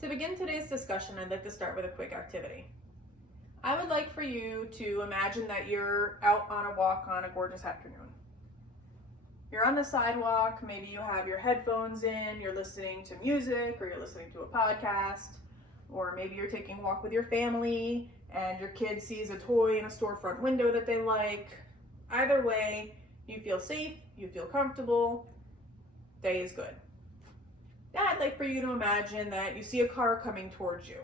To begin today's discussion, I'd like to start with a quick activity. I would like for you to imagine that you're out on a walk on a gorgeous afternoon. You're on the sidewalk, maybe you have your headphones in, you're listening to music, or you're listening to a podcast, or maybe you're taking a walk with your family and your kid sees a toy in a storefront window that they like. Either way, you feel safe, you feel comfortable, day is good. Now I'd like for you to imagine that you see a car coming towards you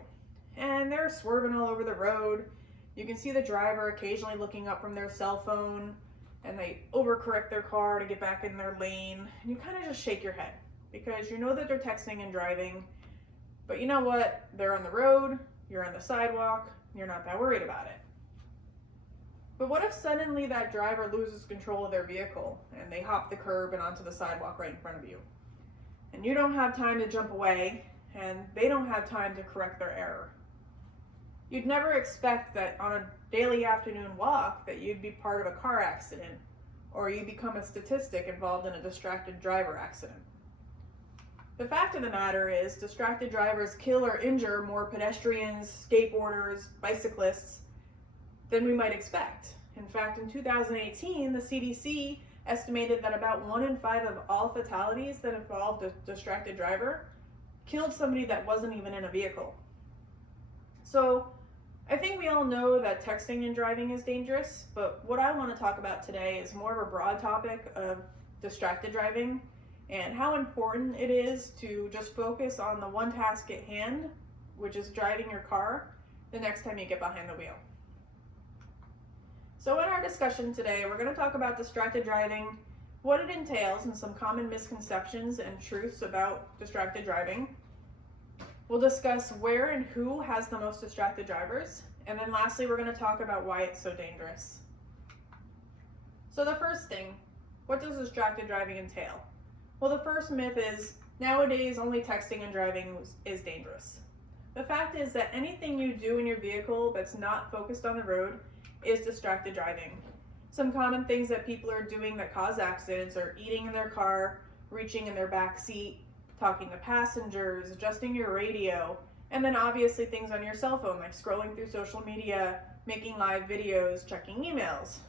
and they're swerving all over the road. You can see the driver occasionally looking up from their cell phone and they overcorrect their car to get back in their lane. And you kind of just shake your head because you know that they're texting and driving, but you know what? They're on the road, you're on the sidewalk, you're not that worried about it. But what if suddenly that driver loses control of their vehicle and they hop the curb and onto the sidewalk right in front of you? And you don't have time to jump away, and they don't have time to correct their error. You'd never expect that on a daily afternoon walk that you'd be part of a car accident, or you become a statistic involved in a distracted driver accident. The fact of the matter is, distracted drivers kill or injure more pedestrians, skateboarders, bicyclists than we might expect. In fact, in 2018, the CDC estimated that about 1 in 5 of all fatalities that involved a distracted driver killed somebody that wasn't even in a vehicle. So I think we all know that texting and driving is dangerous, but what I want to talk about today is more of a broad topic of distracted driving and how important it is to just focus on the one task at hand, which is driving your car, the next time you get behind the wheel. So in our discussion today, we're going to talk about distracted driving, what it entails, and some common misconceptions and truths about distracted driving. We'll discuss where and who has the most distracted drivers, and then lastly, we're going to talk about why it's so dangerous. So the first thing, what does distracted driving entail? Well, the first myth is nowadays only texting and driving is dangerous. The fact is that anything you do in your vehicle that's not focused on the road is distracted driving. Some common things that people are doing that cause accidents are eating in their car, reaching in their back seat, talking to passengers, adjusting your radio, and then obviously things on your cell phone like scrolling through social media, making live videos, checking emails.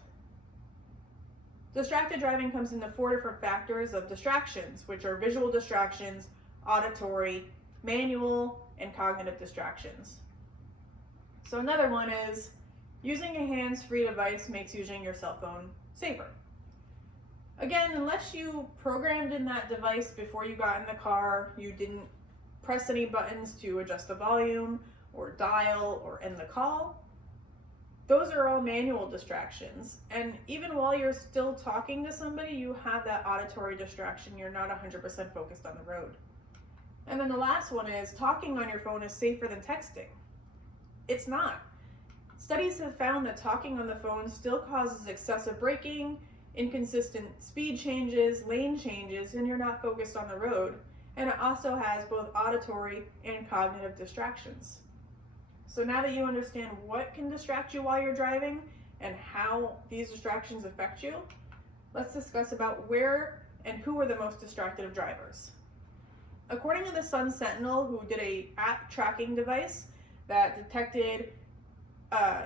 Distracted driving comes into 4 different factors of distractions, which are visual distractions, auditory, manual, and cognitive distractions. So another one is using a hands-free device makes using your cell phone safer. Again, unless you programmed in that device before you got in the car, you didn't press any buttons to adjust the volume or dial or end the call, those are all manual distractions. And even while you're still talking to somebody, you have that auditory distraction. You're not 100% focused on the road. And then the last one is talking on your phone is safer than texting. It's not. Studies have found that talking on the phone still causes excessive braking, inconsistent speed changes, lane changes, and you're not focused on the road. And it also has both auditory and cognitive distractions. So now that you understand what can distract you while you're driving and how these distractions affect you, let's discuss about where and who are the most distracted drivers. According to the Sun Sentinel, who did an app tracking device that detected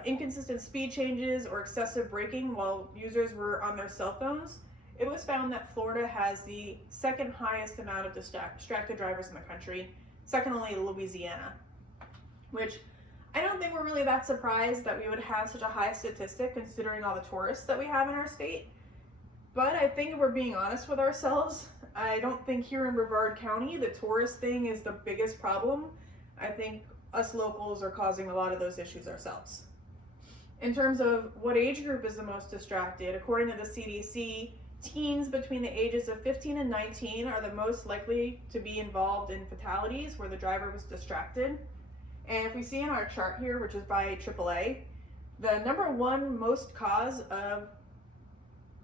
inconsistent speed changes or excessive braking while users were on their cell phones, it was found that Florida has the second highest amount of distracted drivers in the country, second only to Louisiana, which I don't think we're really that surprised that we would have such a high statistic considering all the tourists that we have in our state. But I think if we're being honest with ourselves, I don't think here in Brevard County the tourist thing is the biggest problem. I think us locals are causing a lot of those issues ourselves. In terms of what age group is the most distracted, according to the CDC, teens between the ages of 15 and 19 are the most likely to be involved in fatalities where the driver was distracted. And if we see in our chart here, which is by AAA, the number one most cause of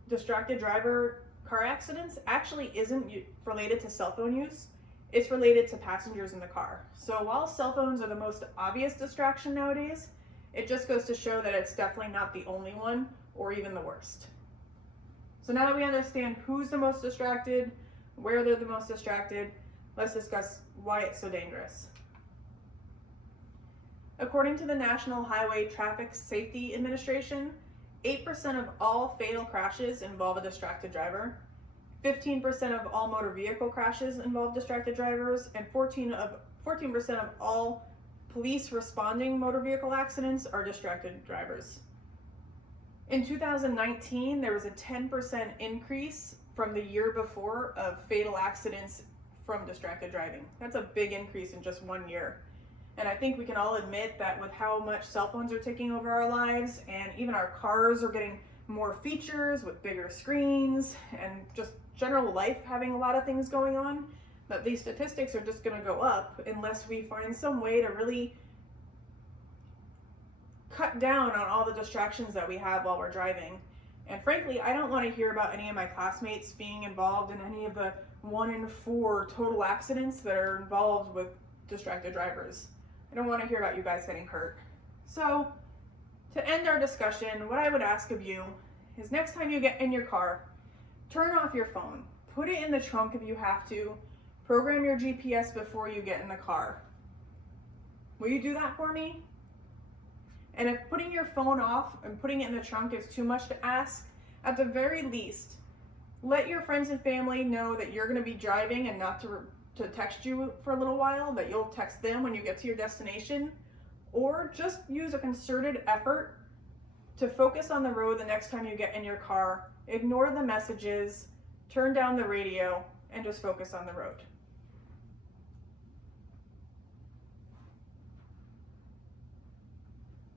distracted driver car accidents actually isn't related to cell phone use. It's related to passengers in the car. So while cell phones are the most obvious distraction nowadays, it just goes to show that it's definitely not the only one or even the worst. So now that we understand who's the most distracted, where they're the most distracted, let's discuss why it's so dangerous. According to the National Highway Traffic Safety Administration, 8% of all fatal crashes involve a distracted driver, 15% of all motor vehicle crashes involve distracted drivers, and 14% of all police responding motor vehicle accidents are distracted drivers. In 2019, there was a 10% increase from the year before of fatal accidents from distracted driving. That's a big increase in just 1 year. And I think we can all admit that with how much cell phones are taking over our lives, and even our cars are getting more features with bigger screens, and just general life having a lot of things going on, that these statistics are just going to go up unless we find some way to really cut down on all the distractions that we have while we're driving. And frankly, I don't want to hear about any of my classmates being involved in any of the 1 in 4 total accidents that are involved with distracted drivers. I don't want to hear about you guys getting hurt. So, to end our discussion, what I would ask of you is next time you get in your car, turn off your phone. Put it in the trunk if you have to. Program your GPS before you get in the car. Will you do that for me? And if putting your phone off and putting it in the trunk is too much to ask, at the very least, let your friends and family know that you're going to be driving and not to text you for a little while, that you'll text them when you get to your destination, or just use a concerted effort to focus on the road the next time you get in your car. Ignore the messages, turn down the radio, and just focus on the road.